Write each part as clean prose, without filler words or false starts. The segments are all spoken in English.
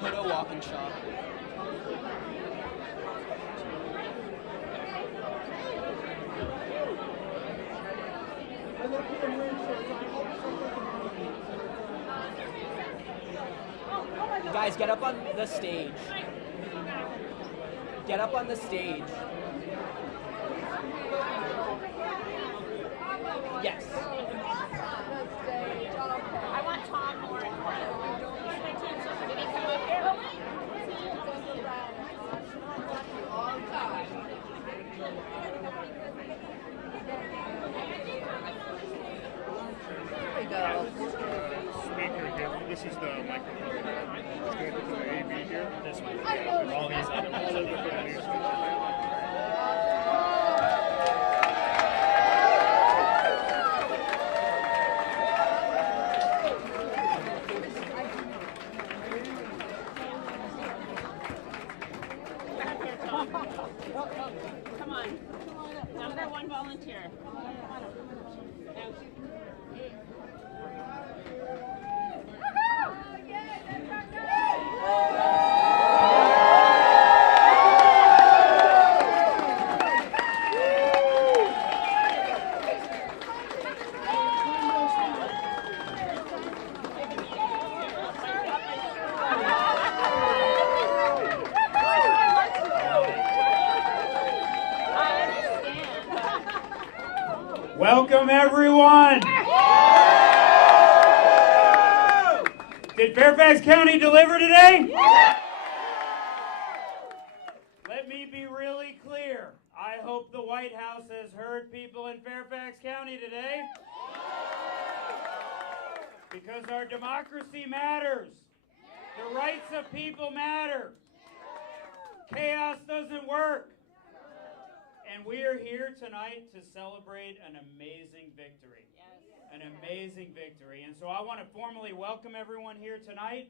Huda Walkenshaw. Guys, get up on the stage. Get up on the stage. Yes. I want Tom more in front. Did he come up here? There we go. Speaker here. This is the microphone. Let's go to the AV here. This one. And all these other ones. Come on. Number one volunteer. Welcome, everyone. Did Fairfax County deliver today? Let me be really clear. I hope the White House has heard people in Fairfax County today. Because our democracy matters. The rights of people matter. Chaos doesn't work. And we are here tonight to celebrate an amazing victory. An amazing victory. And so I want to formally welcome everyone here tonight.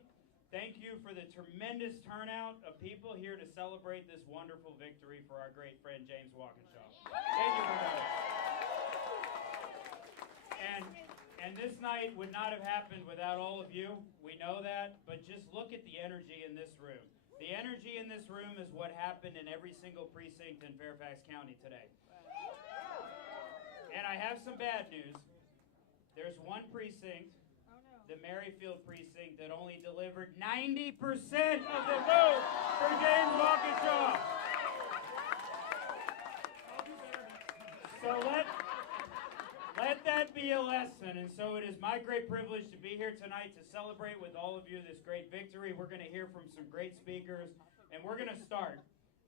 Thank you for the tremendous turnout of people here to celebrate this wonderful victory for our great friend James Walkinshaw. Thank you for that. And this night would not have happened without all of you. We know that, but just look at the energy in this room. The energy in this room is what happened in every single precinct in Fairfax County today. And I have some bad news. There's one precinct, the Merrifield precinct, that only delivered 90% of the vote for James Walkinshaw. So let that be a lesson. And so it is my great privilege to be here tonight to celebrate with all of you this great victory. We're going to hear from some great speakers, and we're going to start.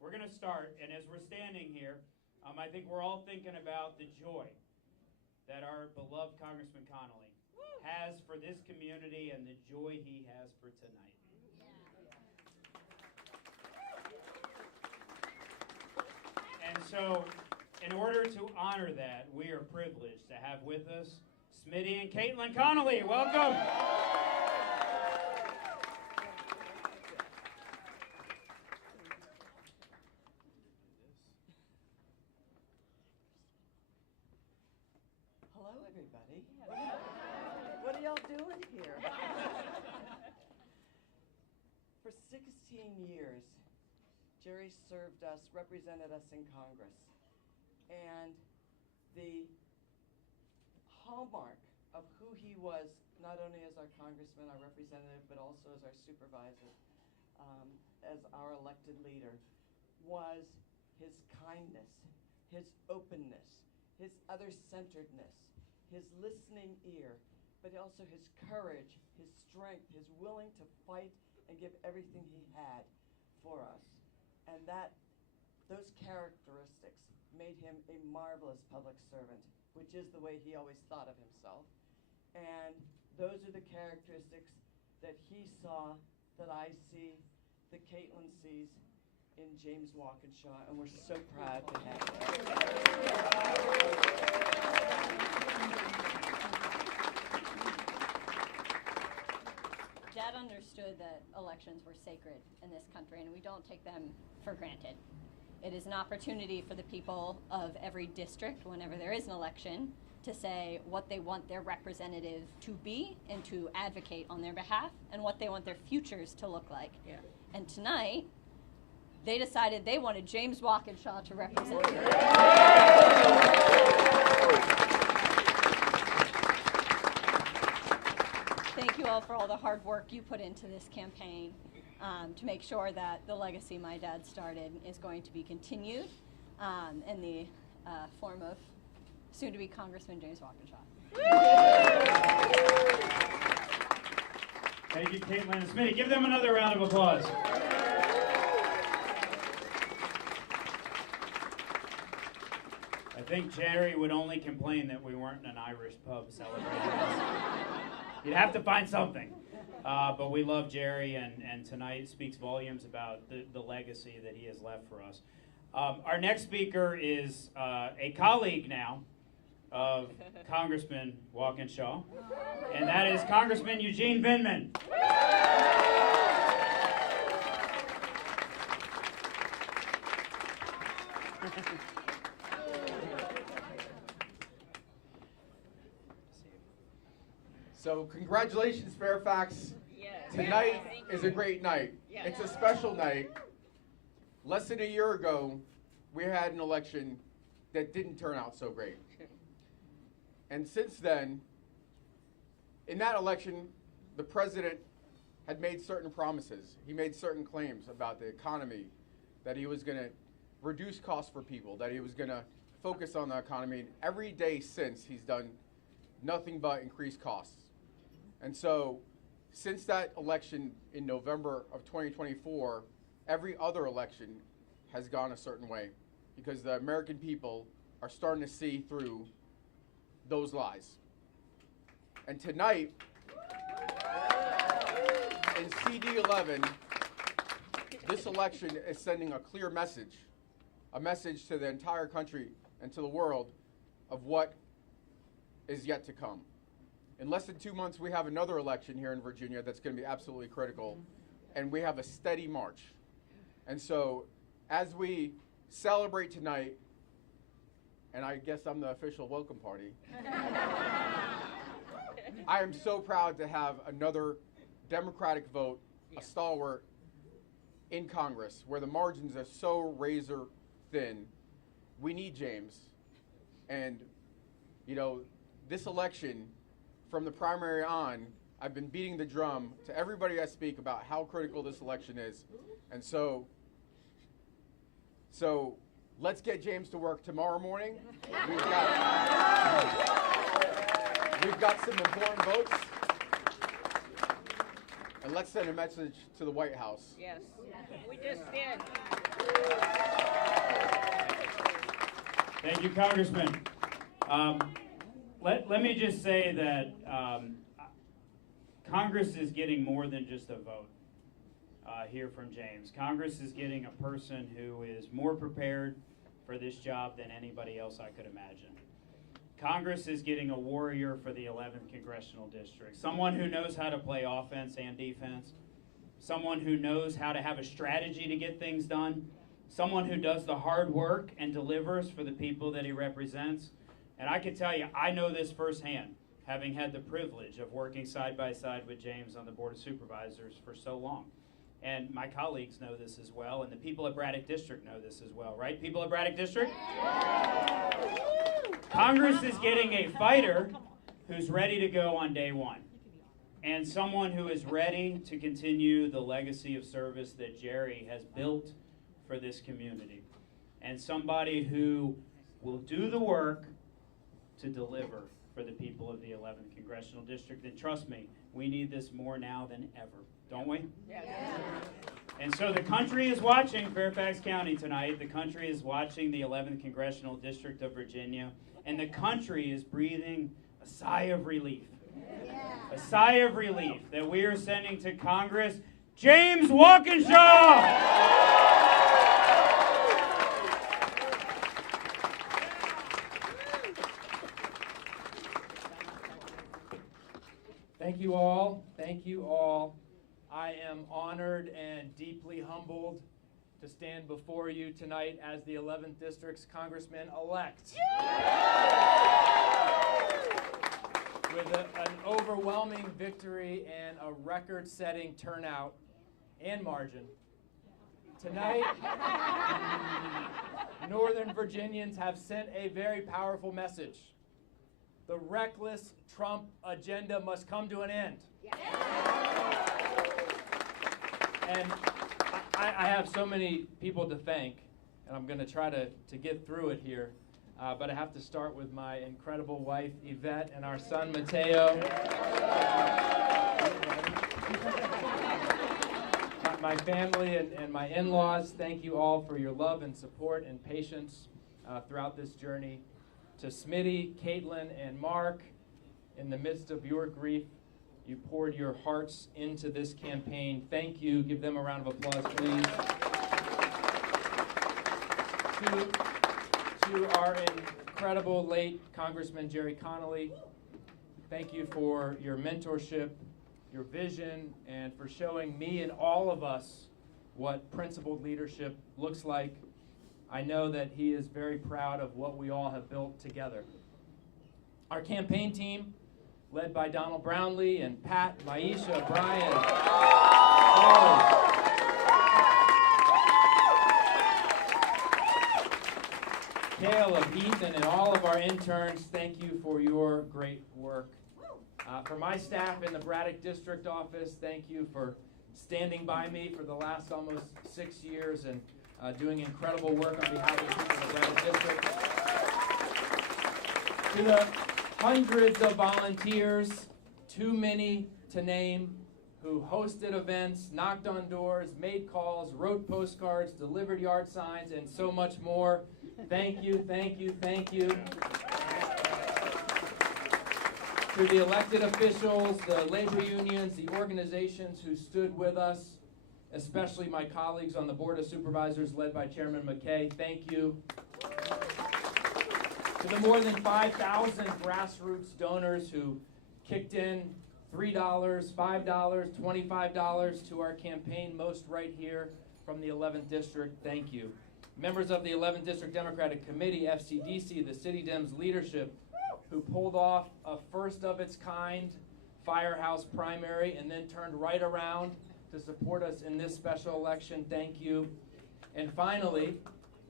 And as we're standing here, I think we're all thinking about the joy that our beloved Congressman Connelly has for this community and the joy he has for tonight. And so, in order to honor that, we are privileged to have with us Smitty and Caitlin Connelly. Welcome. Hello, everybody. What are y'all doing here? For 16 years, Jerry served us, represented us in Congress. And the hallmark of who he was, not only as our congressman, our representative, but also as our supervisor, as our elected leader, was his kindness, his openness, his other-centeredness, his listening ear, but also his courage, his strength, his willing to fight and give everything he had for us. And those characteristics made him a marvelous public servant, which is the way he always thought of himself. And those are the characteristics that he saw, that I see, that Caitlin sees in James Walkinshaw, and we're so proud to have him. Dad understood that elections were sacred in this country, and we don't take them for granted. It is an opportunity for the people of every district, whenever there is an election, to say what they want their representative to be and to advocate on their behalf, and what they want their futures to look like. Yeah. And tonight, they decided they wanted James Walkinshaw to represent them. Thank you all for all the hard work you put into this campaign to make sure that the legacy my dad started is going to be continued in the form of soon-to-be Congressman James Walkinshaw. Thank you, Caitlin and Smitty. Give them another round of applause. I think Jerry would only complain that we weren't in an Irish pub celebrating this. You'd have to find something. But we love Jerry, and tonight speaks volumes about the legacy that he has left for us. Our next speaker is a colleague now of Congressman Walkenshaw, and that is Congressman Eugene Vinman. So congratulations, Fairfax. Yes. Tonight is a great night. Yes. It's a special night. Less than a year ago, we had an election that didn't turn out so great. And since then, in that election, the president had made certain promises. He made certain claims about the economy, that he was going to reduce costs for people, that he was going to focus on the economy. And every day since, he's done nothing but increase costs. And so, since that election in November of 2024, every other election has gone a certain way, because the American people are starting to see through those lies. And tonight, in CD11, this election is sending a clear message, a message to the entire country and to the world of what is yet to come. In less than 2 months, we have another election here in Virginia that's going to be absolutely critical, and we have a steady march. And so, as we celebrate tonight, and I guess I'm the official welcome party, I am so proud to have another Democratic vote, a stalwart in Congress, where the margins are so razor thin. We need James. And, you know, this election, from the primary on, I've been beating the drum to everybody I speak about how critical this election is. And so let's get James to work tomorrow morning. We've got some important votes. And let's send a message to the White House. Yes. We just did. Thank you, Congressman. Let me just say that Congress is getting more than just a vote here from James. Congress is getting a person who is more prepared for this job than anybody else I could imagine. Congress is getting a warrior for the 11th Congressional District, someone who knows how to play offense and defense, someone who knows how to have a strategy to get things done, someone who does the hard work and delivers for the people that he represents. And I can tell you, I know this firsthand, having had the privilege of working side by side with James on the Board of Supervisors for so long. And my colleagues know this as well, and the people at Braddock District know this as well, right? People at Braddock District? Congress is getting a fighter who's ready to go on day one, and someone who is ready to continue the legacy of service that Jerry has built for this community, and somebody who will do the work to deliver for the people of the 11th Congressional District. And trust me, we need this more now than ever, don't we? Yes. And so the country is watching Fairfax County tonight. The country is watching the 11th Congressional District of Virginia. And the country is breathing a sigh of relief. A sigh of relief that we are sending to Congress James Walkinshaw! Thank you all. Thank you all. I am honored and deeply humbled to stand before you tonight as the 11th District's Congressman-elect. with an overwhelming victory and a record-setting turnout and margin. Tonight, Northern Virginians have sent a very powerful message. The reckless Trump agenda must come to an end. And I have so many people to thank, and I'm going to try to get through it here. But I have to start with my incredible wife, Yvette, and our son, Mateo. My family and my in-laws, thank you all for your love and support and patience throughout this journey. To Smitty, Caitlin, and Mark, in the midst of your grief, you poured your hearts into this campaign. Thank you. Give them a round of applause, please. To our incredible late Congressman Jerry Connelly, thank you for your mentorship, your vision, and for showing me and all of us what principled leadership looks like. I know that he is very proud of what we all have built together. Our campaign team, led by Donald Brownlee and Pat, Maisha, Brian, Caleb, Ethan, and all of our interns, thank you for your great work. For my staff in the Braddock District Office, thank you for standing by me for the last almost 6 years and doing incredible work on behalf of the people of the Braddock District. To the hundreds of volunteers, too many to name, who hosted events, knocked on doors, made calls, wrote postcards, delivered yard signs, and so much more. Thank you, thank you, thank you. To the elected officials, the labor unions, the organizations who stood with us, especially my colleagues on the Board of Supervisors led by Chairman McKay, thank you. To the more than 5,000 grassroots donors who kicked in $3, $5, $25 to our campaign, most right here from the 11th District, thank you. Members of the 11th District Democratic Committee, FCDC, the City Dems leadership, who pulled off a first-of-its-kind firehouse primary and then turned right around to support us in this special election, thank you. And finally,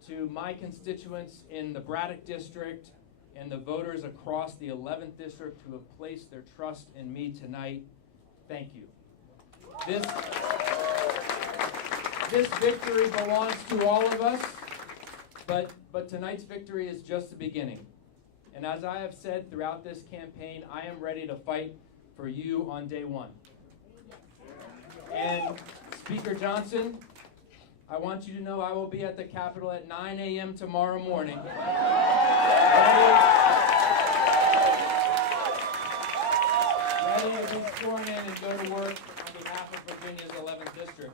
to my constituents in the Braddock District and the voters across the 11th District who have placed their trust in me tonight, thank you. This victory belongs to all of us, but tonight's victory is just the beginning. And as I have said throughout this campaign, I am ready to fight for you on day one. And Speaker Johnson, I want you to know I will be at the Capitol at 9 a.m. tomorrow morning. Ready to be sworn in and go to work on behalf of Virginia's 11th District.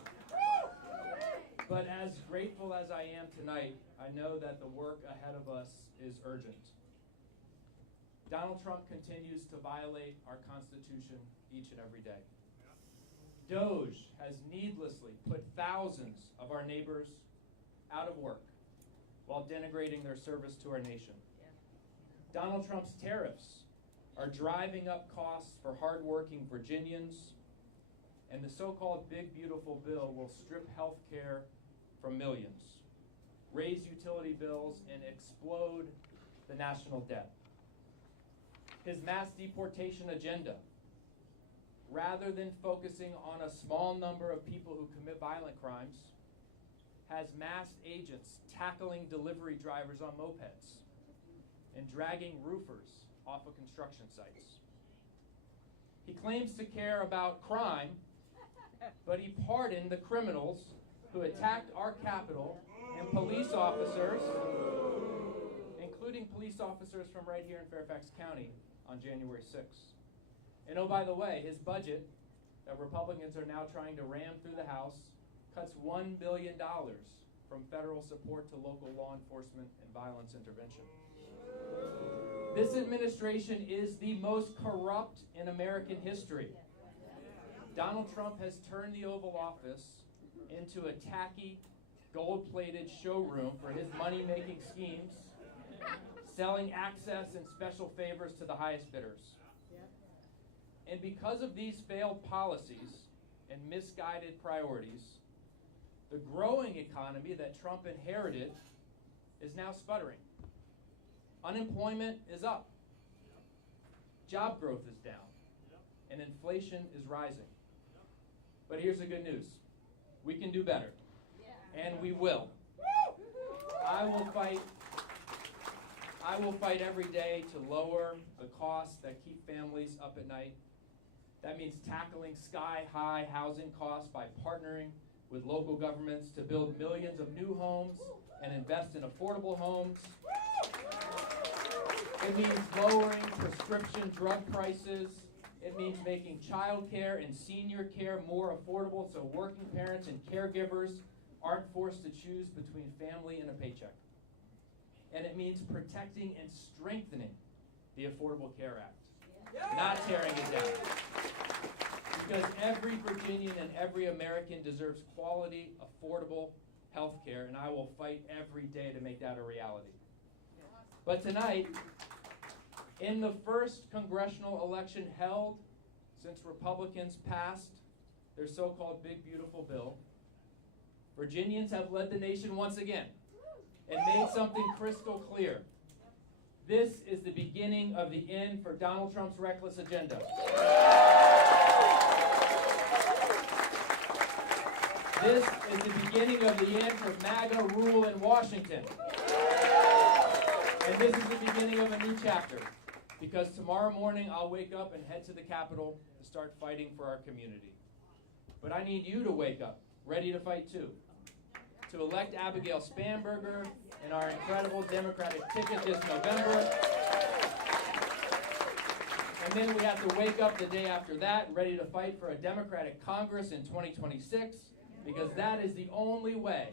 But as grateful as I am tonight, I know that the work ahead of us is urgent. Donald Trump continues to violate our Constitution each and every day. DOJ has needlessly put thousands of our neighbors out of work while denigrating their service to our nation. Donald Trump's tariffs are driving up costs for hardworking Virginians, and the so-called Big Beautiful Bill will strip health care from millions, raise utility bills, and explode the national debt. His mass deportation agenda, rather than focusing on a small number of people who commit violent crimes, has masked agents tackling delivery drivers on mopeds and dragging roofers off of construction sites. He claims to care about crime, but he pardoned the criminals who attacked our Capitol and police officers, including police officers from right here in Fairfax County on January 6th. And oh, by the way, his budget that Republicans are now trying to ram through the House cuts $1 billion from federal support to local law enforcement and violence intervention. This administration is the most corrupt in American history. Donald Trump has turned the Oval Office into a tacky, gold-plated showroom for his money-making schemes, selling access and special favors to the highest bidders. And because of these failed policies and misguided priorities, the growing economy that Trump inherited is now sputtering. Unemployment is up. Job growth is down. And inflation is rising. But here's the good news. We can do better. And we will. I will fight every day to lower the costs that keep families up at night. That means tackling sky-high housing costs by partnering with local governments to build millions of new homes and invest in affordable homes. It means lowering prescription drug prices. It means making child care and senior care more affordable so working parents and caregivers aren't forced to choose between family and a paycheck. And it means protecting and strengthening the Affordable Care Act, not tearing it down. Because every Virginian and every American deserves quality, affordable health care, and I will fight every day to make that a reality. But tonight, in the first congressional election held since Republicans passed their so-called Big Beautiful Bill, Virginians have led the nation once again and made something crystal clear. This is the beginning of the end for Donald Trump's reckless agenda. This is the beginning of the end for MAGA rule in Washington. And this is the beginning of a new chapter, because tomorrow morning I'll wake up and head to the Capitol to start fighting for our community. But I need you to wake up, ready to fight too, to elect Abigail Spanberger in our incredible Democratic ticket this November. And then we have to wake up the day after that, ready to fight for a Democratic Congress in 2026, because that is the only way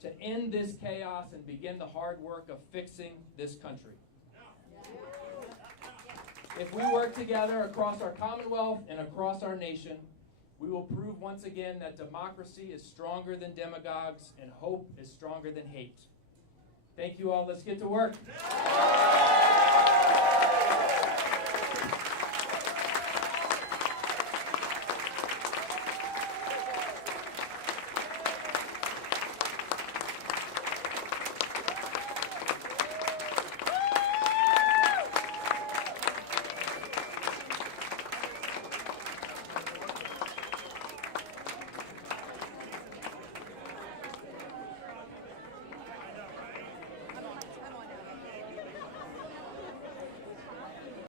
to end this chaos and begin the hard work of fixing this country. If we work together across our Commonwealth and across our nation, we will prove once again that democracy is stronger than demagogues and hope is stronger than hate. Thank you all. Let's get to work.